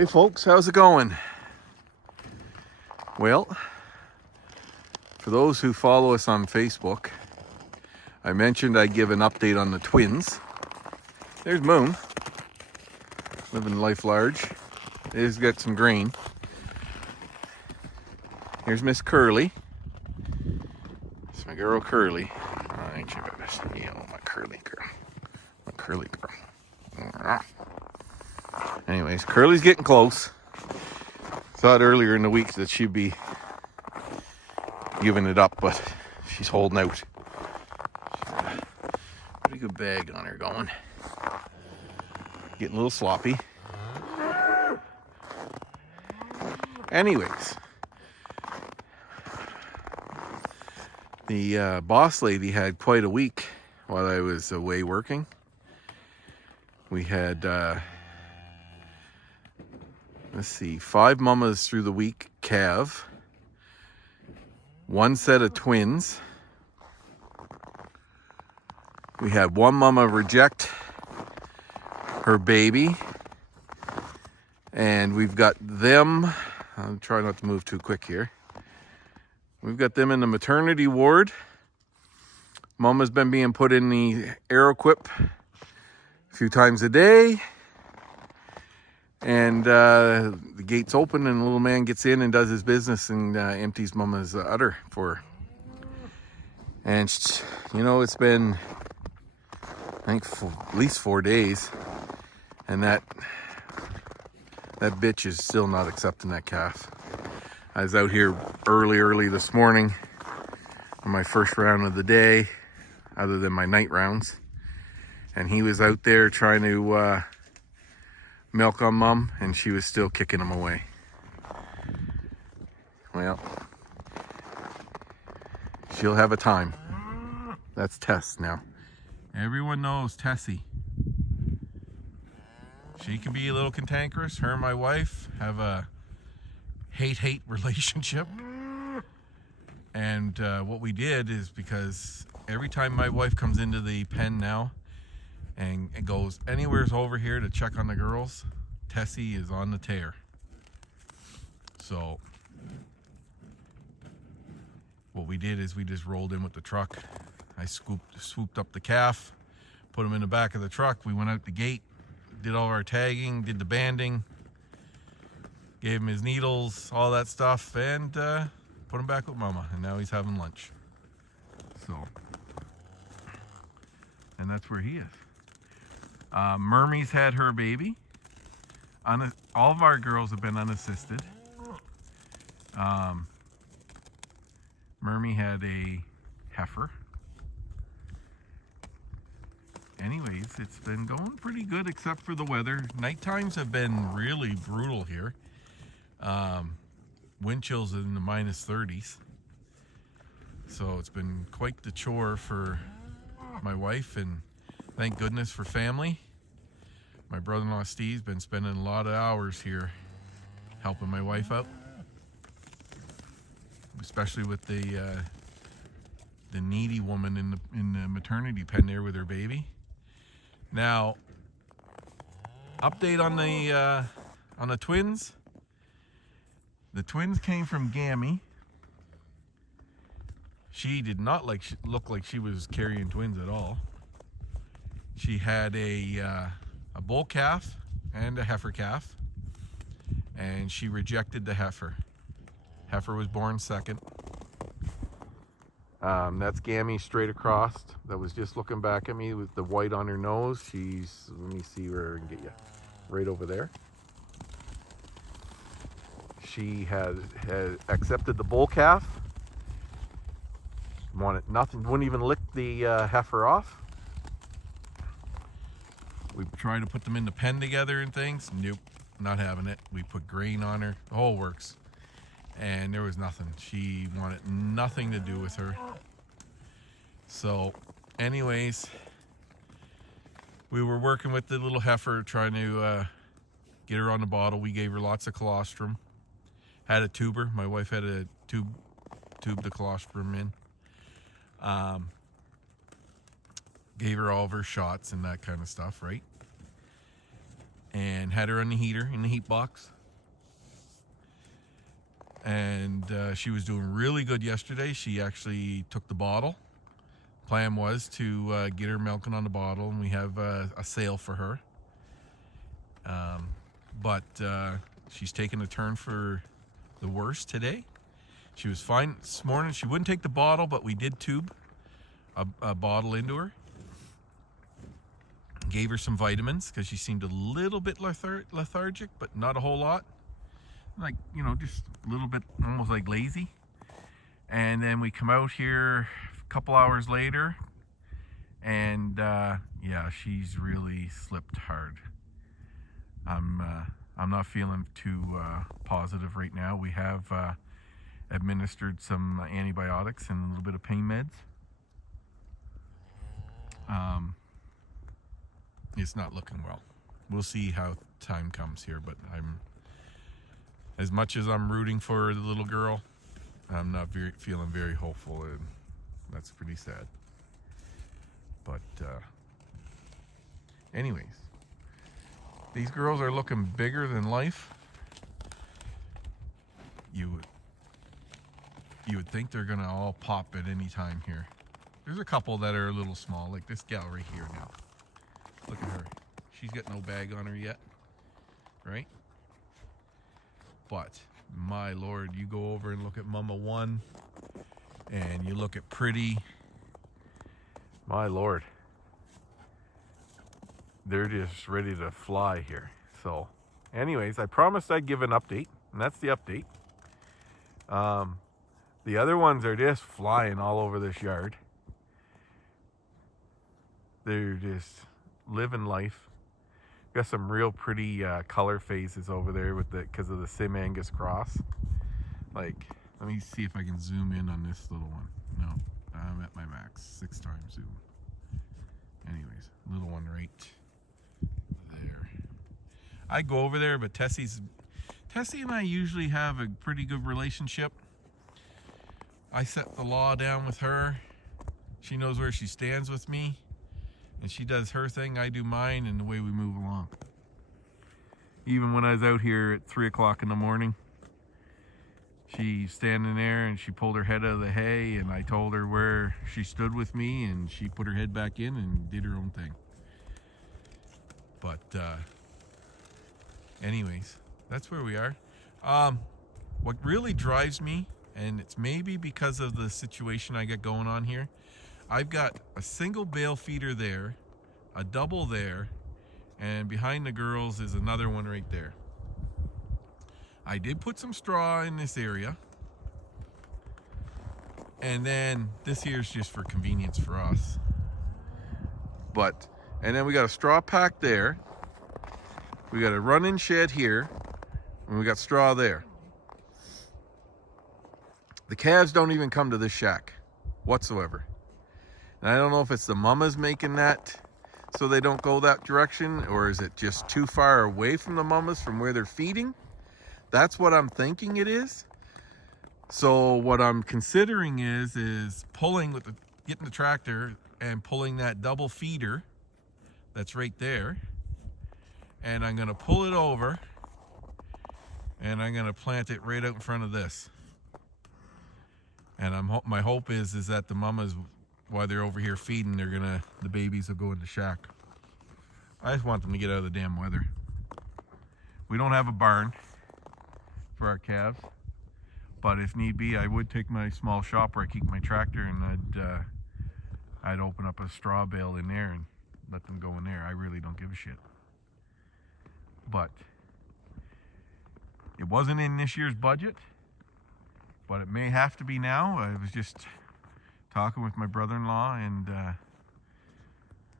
Hey folks, how's it going? Well, for those who follow us on Facebook, I mentioned I'd give an update on the twins. There's Moon, living life large. He's got some grain. Here's Miss Curly. It's my girl Curly. Oh, ain't you better? You know, my Curly girl. My Curly girl. Anyways, Curly's getting close. Thought earlier in the week that she'd be giving it up, but she's holding out. She's got a pretty good bag on her going. Getting a little sloppy. Anyways, the boss lady had quite a week while I was away working. We had, let's see, 5 mamas through the week, calve. 1 set of twins. We had 1 mama reject her baby. And we've got them, I'll try not to move too quick here. We've got them in the maternity ward. Mama's been being put in the Aeroquip a few times a day. And the gate's open and the little man gets in and does his business and empties Mama's udder for her. And, you know, it's been, I think, at least 4 days. And that bitch is still not accepting that calf. I was out here early this morning on my first round of the day, other than my night rounds. And he was out there trying to milk on Mum, and she was still kicking him away. Well, she'll have a time. That's Tess now. Everyone knows Tessie. She can be a little cantankerous. Her and my wife have a hate relationship. And what we did is, because every time my wife comes into the pen now and it goes anywhere over here to check on the girls, Tessie is on the tear. So what we did is we just rolled in with the truck. I swooped up the calf, put him in the back of the truck. We went out the gate, did all our tagging, did the banding, gave him his needles, all that stuff, and put him back with Mama. And now he's having lunch. So, and that's where he is. Mermie's had her baby. All of our girls have been unassisted. Mermie had a heifer. Anyways, it's been going pretty good except for the weather. Night times have been really brutal here. Wind chills in the minus 30s. So it's been quite the chore for my wife, and thank goodness for family. My brother-in-law Steve's been spending a lot of hours here helping my wife out, especially with the needy woman in the maternity pen there with her baby. Now, update on the twins. The twins came from Gammy. She did not look like she was carrying twins at all. She had a bull calf and a heifer calf, and she rejected the heifer. Heifer was born second. That's Gammy straight across. That was just looking back at me with the white on her nose. She's, let me see where I can get you. Right over there. She had accepted the bull calf. Wanted nothing, wouldn't even lick the heifer off. We tried to put them in the pen together and things. Nope, not having it. We put grain on her, the whole works. And there was nothing. She wanted nothing to do with her. So, anyways, we were working with the little heifer, trying to get her on the bottle. We gave her lots of colostrum. Had a tuber. My wife had a tube the colostrum in. Gave her all of her shots and that kind of stuff, right? and had her on the heater in the heat box. And she was doing really good yesterday. She actually took the bottle. Plan was to get her milking on the bottle, and we have a sale for her. But she's taken a turn for the worse today. She was fine this morning. She wouldn't take the bottle, but we did tube a bottle into her. Gave her some vitamins because she seemed a little bit lethargic, but not a whole lot. Like, you know, just a little bit, almost like lazy. And then we come out here a couple hours later, and yeah, she's really slipped hard. I'm not feeling too positive right now. We have administered some antibiotics and a little bit of pain meds. It's not looking well. We'll see how time comes here, but as much as I'm rooting for the little girl, I'm not feeling very hopeful, and that's pretty sad. But anyways, these girls are looking bigger than life. You would think they're gonna all pop at any time here. There's a couple that are a little small, like this gal right here now. Look at her. She's got no bag on her yet, right? But my Lord, you go over and look at Mama One, and you look at Pretty. My Lord, they're just ready to fly here. So, anyways, I promised I'd give an update, and that's the update. The other ones are just flying all over this yard. They're just living life. Got some real pretty color phases over there with because of the Sim Angus cross. Like, let me see if I can zoom in on this little one. No, I'm at my max, 6 times zoom. Anyways, little one right there. I go over there, but Tessie and I usually have a pretty good relationship. I set the law down with her. She knows where she stands with me. And she does her thing, I do mine, and the way we move along. Even when I was out here at 3 o'clock in the morning, she's standing there and she pulled her head out of the hay, and I told her where she stood with me, and she put her head back in and did her own thing. But anyways, that's where we are. What really drives me, and it's maybe because of the situation I got going on here, I've got a single bale feeder there, a double there, and behind the girls is another one right there. I did put some straw in this area, and then this here is just for convenience for us. And then we got a straw pack there, we got a run-in shed here, and we got straw there. The calves don't even come to this shack whatsoever. And I don't know if it's the mamas making that so they don't go that direction, or is it just too far away from the mamas from where they're feeding? That's what I'm thinking it is. So what I'm considering is pulling getting the tractor and pulling that double feeder that's right there, and I'm gonna pull it over and I'm gonna plant it right out in front of this. And my hope is that the mamas, while they're over here feeding, the babies will go in the shack. I just want them to get out of the damn weather. We don't have a barn for our calves, but if need be, I would take my small shop where I keep my tractor, and I'd open up a straw bale in there and let them go in there. I really don't give a shit. But it wasn't in this year's budget, but it may have to be now. I was just talking with my brother-in-law and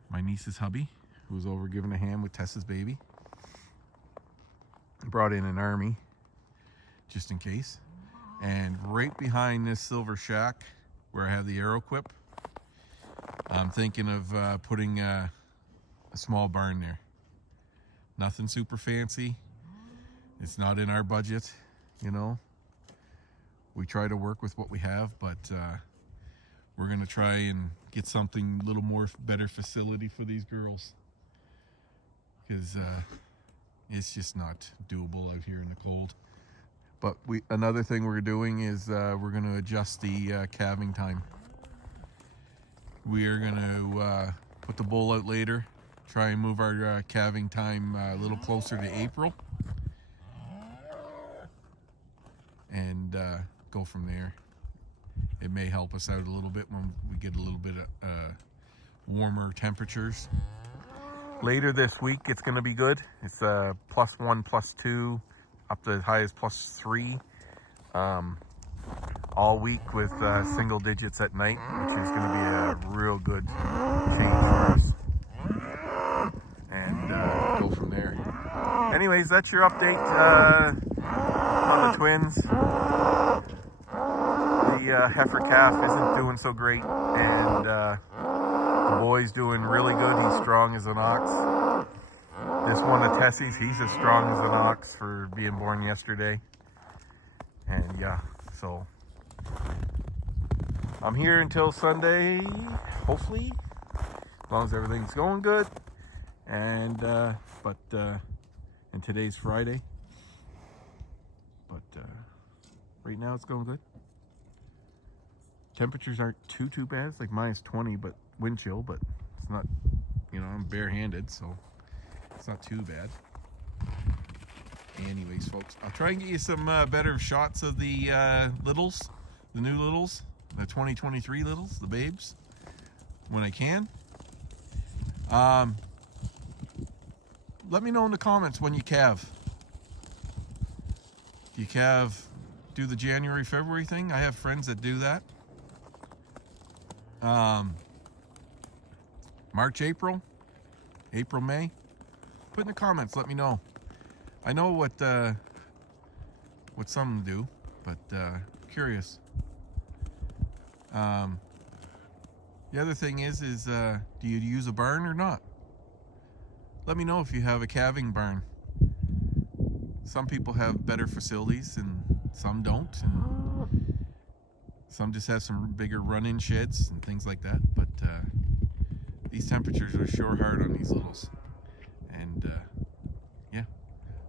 my niece's hubby, who was over giving a hand with Tessa's baby. Brought in an army, just in case. And right behind this silver shack, where I have the Aero Quip, I'm thinking of putting a small barn there. Nothing super fancy. It's not in our budget, you know. We try to work with what we have, but we're going to try and get something a little more better facility for these girls. Because It's just not doable out here in the cold. But another thing we're doing is we're going to adjust the calving time. We are going to put the bull out later, try and move our calving time a little closer to April, and go from there. It may help us out a little bit when we get a little bit of warmer temperatures. Later this week, it's going to be good. It's +1, +2, up to as high as +3, all week with single digits at night, which is going to be a real good change for us. And go from there. Anyways, that's your update on the twins. The heifer calf isn't doing so great, and the boy's doing really good. He's strong as an ox. This one of Tessie's, he's as strong as an ox for being born yesterday. And yeah, so I'm here until Sunday, hopefully, as long as everything's going good. And and today's Friday. But right now it's going good. Temperatures aren't too bad. It's like -20, but wind chill, but it's not, I'm barehanded, so it's not too bad. Anyways, folks, I'll try and get you some better shots of the littles, the new littles, the 2023 littles, the babes, when I can. Let me know in the comments when you calve. Do you do the January, February thing? I have friends that do that. March, April, May. Put in the comments, let me know. I know what some do, but curious. The other thing is do you use a barn or not? Let me know if you have a calving barn. Some people have better facilities and some don't, and some just have some bigger run-in sheds and things like that. But these temperatures are sure hard on these littles. And yeah.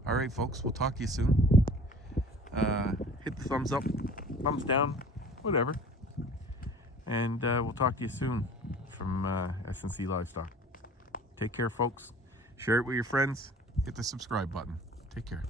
All right, folks, we'll talk to you soon. Hit the thumbs up, thumbs down, whatever. And we'll talk to you soon from S&C Livestock. Take care, folks. Share it with your friends. Hit the subscribe button. Take care.